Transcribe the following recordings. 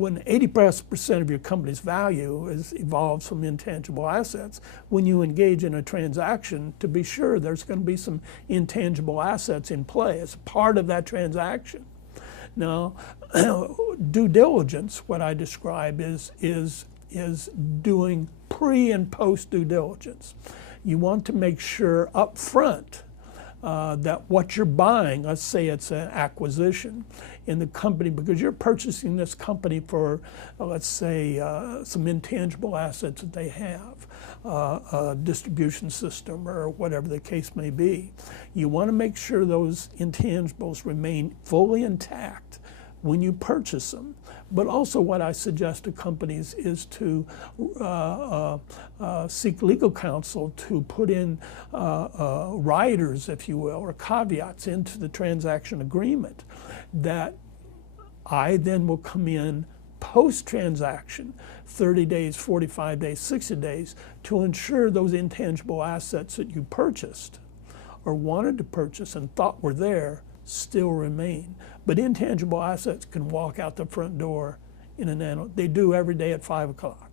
when 80% of your company's value evolves from intangible assets, when you engage in a transaction, to be sure there's going to be some intangible assets in play as part of that transaction. Now, due diligence, what I describe is doing pre and post due diligence. You want to make sure up front that what you're buying, let's say it's an acquisition in the company, because you're purchasing this company for, let's say, some intangible assets that they have, a distribution system or whatever the case may be. You want to make sure those intangibles remain fully intact when you purchase them. But also what I suggest to companies is to seek legal counsel to put in riders, if you will, or caveats into the transaction agreement that I then will come in post-transaction, 30 days, 45 days, 60 days, to ensure those intangible assets that you purchased or wanted to purchase and thought were there still remain. But intangible assets can walk out the front door in a nano. They do every day at 5 o'clock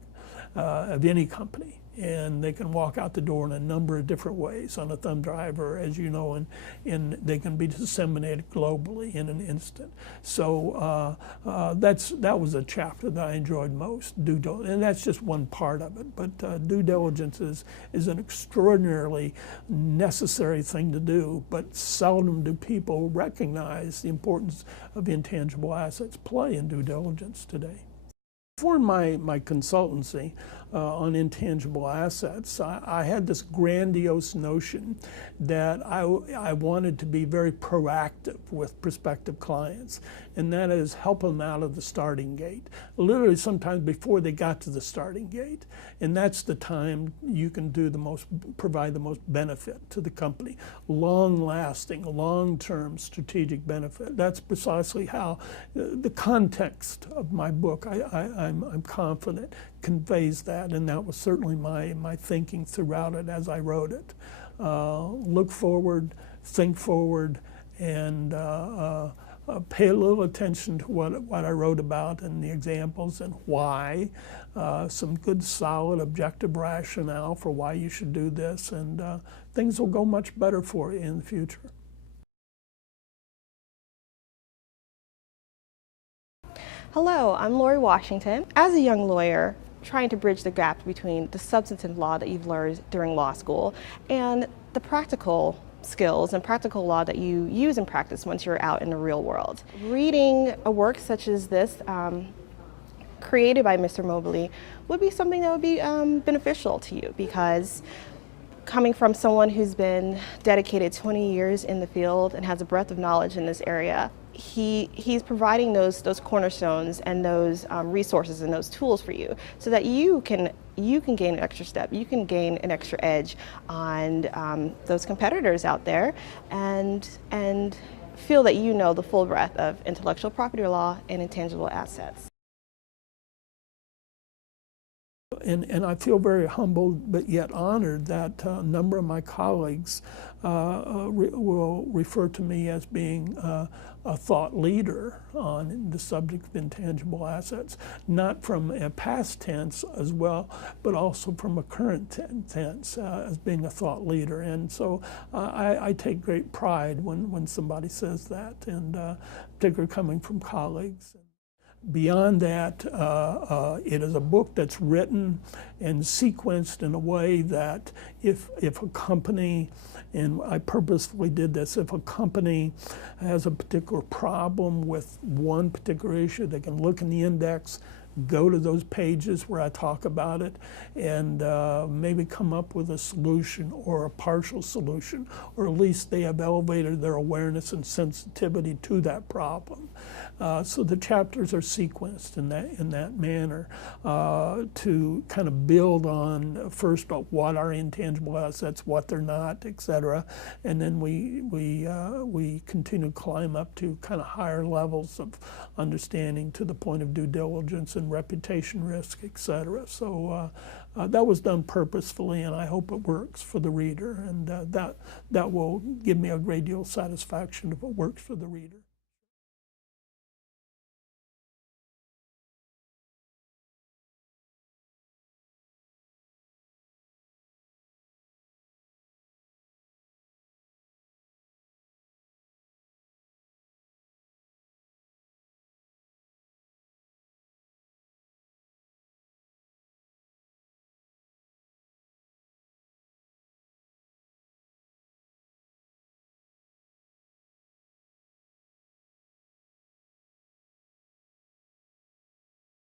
of any company. And they can walk out the door in a number of different ways on a thumb drive, or, as you know, and they can be disseminated globally in an instant. So that was a chapter that I enjoyed most, due diligence, and that's just one part of it. But due diligence is an extraordinarily necessary thing to do, but seldom do people recognize the importance of intangible assets play in due diligence today. For my consultancy on intangible assets, I had this grandiose notion that I wanted to be very proactive with prospective clients, and that is help them out of the starting gate, literally sometimes before they got to the starting gate. And that's the time you can provide the most benefit to the company, long-lasting, long-term strategic benefit. That's precisely how the context of my book, I'm confident, conveys that, and that was certainly my thinking throughout it as I wrote it. Look forward, think forward, and pay a little attention to what I wrote about and the examples and why. Some good, solid, objective rationale for why you should do this, and things will go much better for you in the future. Hello, I'm Lori Washington. As a young lawyer, trying to bridge the gap between the substantive law that you've learned during law school and the practical skills and practical law that you use in practice once you're out in the real world. Reading a work such as this, created by Mr. Mobley, would be something that would be beneficial to you, because coming from someone who's been dedicated 20 years in the field and has a breadth of knowledge in this area, he's providing those cornerstones and those resources and those tools for you, so that you can gain an extra step, you can gain an extra edge on those competitors out there, and feel that you know the full breadth of intellectual property law and intangible assets. And I feel very humbled, but yet honored, that a number of my colleagues will refer to me as being a thought leader on the subject of intangible assets, not from a past tense as well, but also from a current tense as being a thought leader. And so I take great pride when somebody says that, and particularly coming from colleagues. Beyond that, it is a book that's written and sequenced in a way that if a company, and I purposefully did this, if a company has a particular problem with one particular issue, they can look in the index, go to those pages where I talk about it, and maybe come up with a solution or a partial solution, or at least they have elevated their awareness and sensitivity to that problem. So the chapters are sequenced in that manner to kind of build on, first, what are intangible assets, what they're not, etc., and then we continue to climb up to kind of higher levels of understanding to the point of due diligence and reputation risk, etc. So that was done purposefully, and I hope it works for the reader, and that will give me a great deal of satisfaction if it works for the reader.